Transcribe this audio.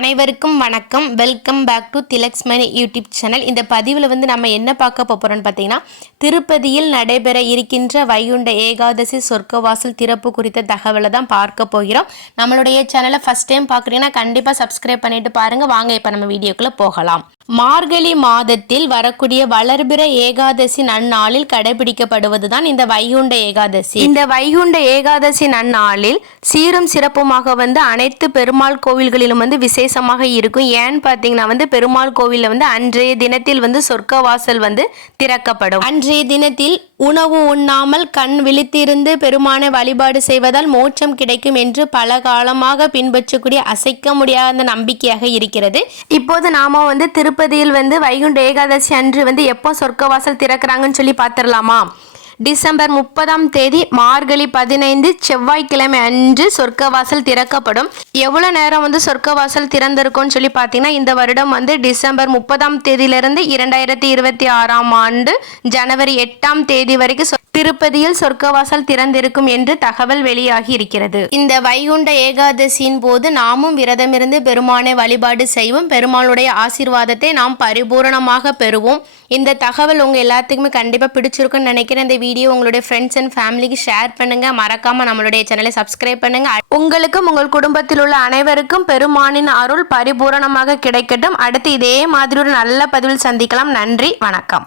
அனைவருக்கும் வணக்கம். Welcome back to Thilak's Mani YouTube channel. இந்த பதிவில் நம்ம என்ன பார்க்க போகிறோம்னு பார்த்தீங்கன்னா, திருப்பதியில் நடைபெற இருக்கின்ற வைகுண்ட ஏகாதசி சொர்க்கவாசல் திறப்பு குறித்த தகவலை தான் பார்க்க போகிறோம். நம்மளுடைய சேனலை ஃபஸ்ட் டைம் பார்க்குறீங்கன்னா கண்டிப்பாக சப்ஸ்கிரைப் பண்ணிட்டு பாருங்கள். வாங்க இப்போ நம்ம வீடியோக்குள்ளே போகலாம். மார்கழி மாதத்தில் வரக்கூடிய வளர்பிற ஏகாதசி நன்னாளில் கடைபிடிக்கப்படுவதுதான் இந்த வைகுண்ட ஏகாதசி. இந்த வைகுண்ட ஏகாதசி நன்னாளில் சீரும் சிறப்புமாக அனைத்து பெருமாள் கோவில்களிலும் விசேஷமாக இருக்கும். ஏன்னு பார்த்தீங்கன்னா பெருமாள் கோவிலில் அன்றைய தினத்தில் சொர்க்கவாசல் திறக்கப்படும். அன்றைய தினத்தில் உணவு உண்ணாமல் கண் விழித்திருந்து பெருமானை வழிபாடு செய்வதால் மோட்சம் கிடைக்கும் என்று பல காலமாக பின்பற்றக்கூடிய அசைக்க முடியாத நம்பிக்கையாக இருக்கிறது. இப்போது நாம திருப்பதியில் வைகுண்ட ஏகாதசி அன்று எப்போ சொர்க்கவாசல் திறக்கிறாங்கன்னு சொல்லி பார்த்துடலாமா? டிசம்பர் 30 மார்கழி 15 செவ்வாய்க்கிழமை அன்று சொர்க்கவாசல் திறக்கப்படும். எவ்வளோ நேரம் சொர்க்கவாசல் திறந்திருக்கும்னு சொல்லி பார்த்தீங்கன்னா, இந்த வருடம் டிசம்பர் 30 2026 ஆண்டு ஜனவரி 8 வரைக்கும் திருப்பதியில் சொர்க்கவாசல் திறந்திருக்கும் என்று தகவல் வெளியாகி இருக்கிறது. இந்த வைகுண்ட ஏகாதசியின் போது நாமும் விரதமிருந்து பெருமானை வழிபாடு செய்வோம். பெருமாளுடைய ஆசீர்வாதத்தை நாம் பரிபூரணமாக பெறுவோம். இந்த தகவல் உங்கள் எல்லாத்துக்குமே கண்டிப்பாக பிடிச்சிருக்குன்னு நினைக்கிறேன். இந்த வீடியோ உங்களுடைய ஃப்ரெண்ட்ஸ் அண்ட் ஃபேமிலிக்கு ஷேர் பண்ணுங்க. மறக்காம நம்மளுடைய சேனலை சப்ஸ்கிரைப் பண்ணுங்க. உங்களுக்கும் உங்கள் குடும்பத்தில் உள்ள அனைவருக்கும் பெருமானின் அருள் பரிபூரணமாக கிடைக்கட்டும். அடுத்து இதே மாதிரி ஒரு நல்ல பதிவில் சந்திக்கலாம். நன்றி, வணக்கம்.